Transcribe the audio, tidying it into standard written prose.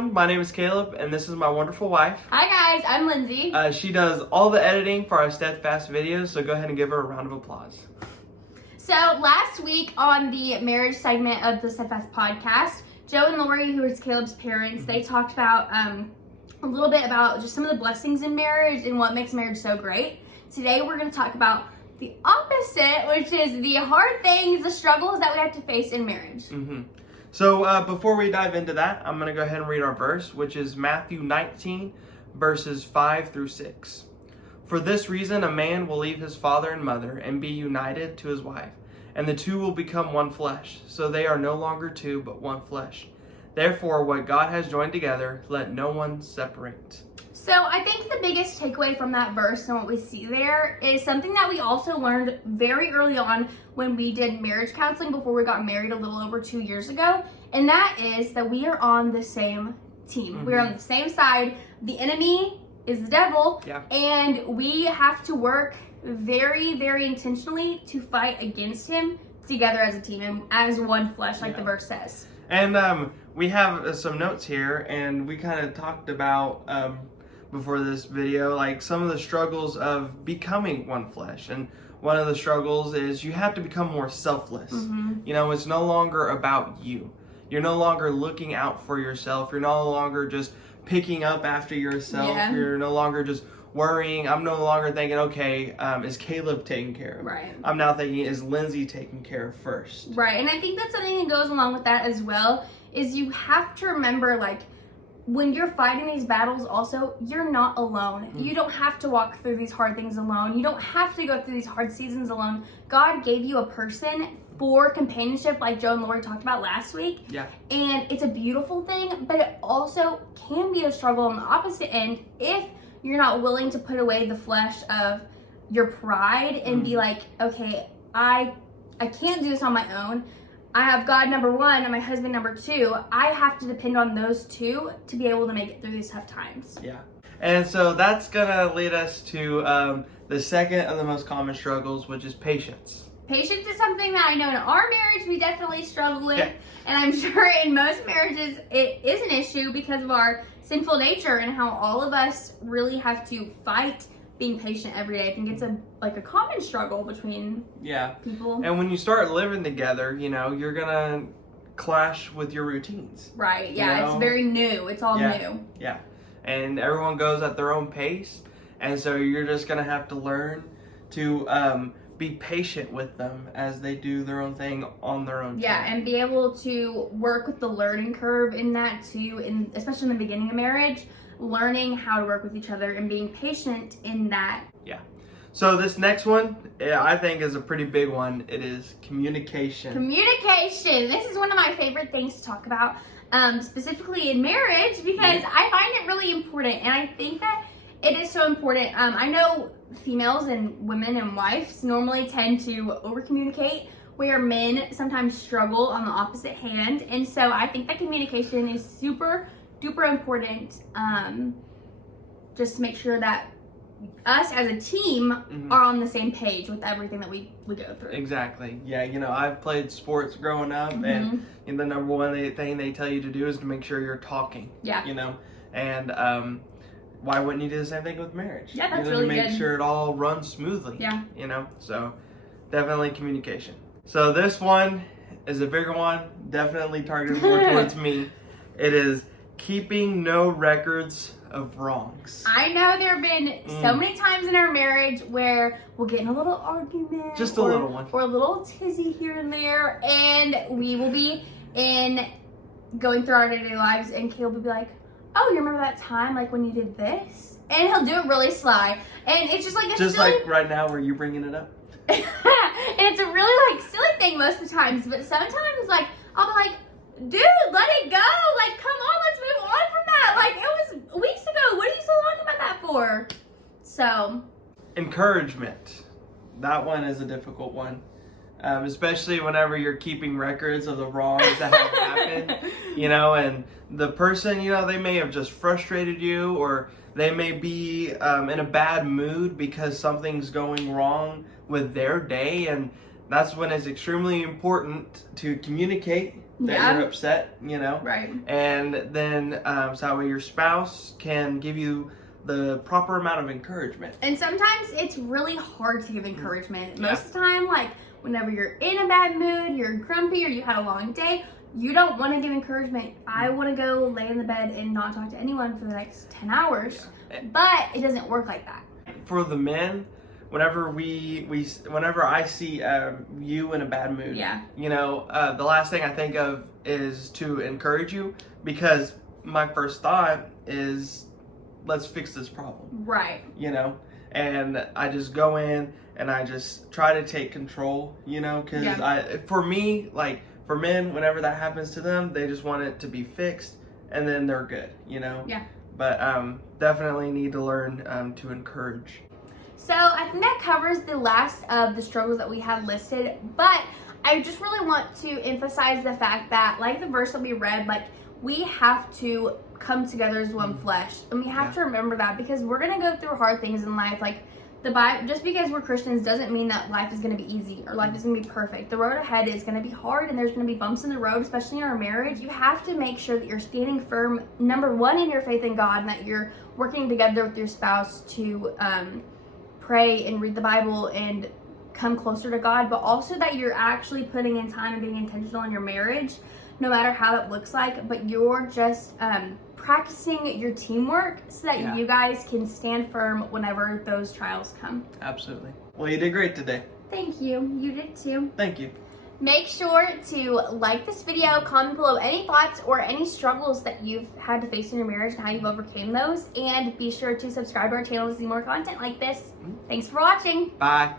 everyone, my name is Caleb, and this is my wonderful wife. Hi guys, I'm Lindsey. She does all the editing for our Steadfast videos, so go ahead and give her a round of applause. So last week on the marriage segment of the Steadfast podcast, Joe and Lori, who is Caleb's parents, they talked about a little bit about just some of the blessings in marriage and what makes marriage so great. Today we're going to talk about the opposite, which is the hard things, the struggles that we have to face in marriage. So before we dive into that, I'm going to go ahead and read our verse, which is Matthew 19, verses 5 through 6. For this reason, a man will leave his father and mother and be united to his wife, and the two will become one flesh. So they are no longer two, but one flesh. Therefore, what God has joined together, let no one separate. So I think the biggest takeaway from that verse and what we see there is something that we also learned very early on when we did marriage counseling before we got married a little over 2 years ago. And that is that we are on the same team. We're on the same side. The enemy is the devil. And we have to work very, very intentionally to fight against him together as a team and as one flesh, like the verse says. And we have some notes here, and we kind of talked about before this video, like some of the struggles of becoming one flesh. And one of the struggles is you have to become more selfless. You know, it's no longer about you. You're no longer looking out for yourself. You're no longer just picking up after yourself. You're no longer just worrying. I'm no longer thinking, okay, is Caleb taken care of? I'm now thinking, is Lindsey taken care of first? And I think that's something that goes along with that as well, is you have to remember, like, when you're fighting these battles also, you're not alone. You don't have to walk through these hard things alone. You don't have to go through these hard seasons alone. God gave you a person for companionship, like Joe and Lori talked about last week. And it's a beautiful thing, but it also can be a struggle on the opposite end if you're not willing to put away the flesh of your pride and be like, okay, I can't do this on my own. I have God number one and my husband number two. I have to depend on those two to be able to make it through these tough times. And so that's gonna lead us to the second of the most common struggles, which is patience. Patience is something that I know in our marriage we definitely struggle with. And I'm sure in most marriages it is an issue because of our sinful nature and how all of us really have to fight being patient every day. I think it's a common struggle between people. And when you start living together, you know, you're gonna clash with your routines. It's very new. It's all new. And everyone goes at their own pace, and so you're just gonna have to learn to be patient with them as they do their own thing on their own time. And be able to work with the learning curve in that too, especially in the beginning of marriage, learning how to work with each other and being patient in that. So this next one, I think, is a pretty big one. It is communication. This is one of my favorite things to talk about, specifically in marriage, because I find it really important, and I think that it is so important. I know females and women and wives normally tend to over-communicate, where men sometimes struggle on the opposite hand, and so I think that communication is super duper important, just to make sure that us as a team are on the same page with everything that we go through. Exactly. You know, I've played sports growing up, and the number one thing they tell you to do is to make sure you're talking. You know, and why wouldn't you do the same thing with marriage? That's really good. To make sure it all runs smoothly. You know, so definitely communication. So this one is a bigger one, definitely targeted more towards me. It is keeping no records of wrongs. I know there have been so many times in our marriage where we'll get in a little argument. Just a little one. Or a little tizzy here and there. And we will be going through our day-to-day lives, and Caleb will be like, oh, you remember that time, like when you did this? And he'll do it really sly. And it's just like just silly... like right now where you're bringing it up. And it's a really like silly thing most of the times. But sometimes like I'll be like, dude, let it go. Like, come on, let's move on from that. Like, it was weeks ago. What are you so long about that for? So. Encouragement. That one is a difficult one. Especially whenever you're keeping records of the wrongs that have happened, you know, and the person, you know, they may have just frustrated you, or they may be in a bad mood because something's going wrong with their day, and that's when it's extremely important to communicate that Yeah. you're upset, Right. and then so that way your spouse can give you the proper amount of encouragement. And sometimes it's really hard to give encouragement. Yeah. Most of the time, like whenever you're in a bad mood, you're grumpy, or you had a long day, you don't want to give encouragement. I want to go lay in the bed and not talk to anyone for the next 10 hours. Yeah. But it doesn't work like that. For the men, whenever whenever I see you in a bad mood, Yeah. the last thing I think of is to encourage you, because my first thought is, let's fix this problem. Right. And I just go in and I just try to take control, because for me, like for men, whenever that happens to them, they just want it to be fixed and then they're good, Yeah. But definitely need to learn to encourage. So I think that covers the last of the struggles that we have listed, but I just really want to emphasize the fact that, like the verse that we read, like we have to come together as one flesh, and we have to remember that, because we're gonna go through hard things in life. Like the Bible, just because we're Christians doesn't mean that life is gonna be easy or life is gonna be perfect. The road ahead is gonna be hard, and there's gonna be bumps in the road, especially in our marriage. You have to make sure that you're standing firm, number one, in your faith in God, and that you're working together with your spouse to pray and read the Bible and come closer to God, but also that you're actually putting in time and being intentional in your marriage, no matter how it looks like, but you're just practicing your teamwork so that you guys can stand firm whenever those trials come. Absolutely. Well, you did great today. Thank you. You did too. Thank you. Make sure to like this video, comment below any thoughts or any struggles that you've had to face in your marriage and how you've overcame those, and be sure to subscribe to our channel to see more content like this. Thanks for watching. Bye.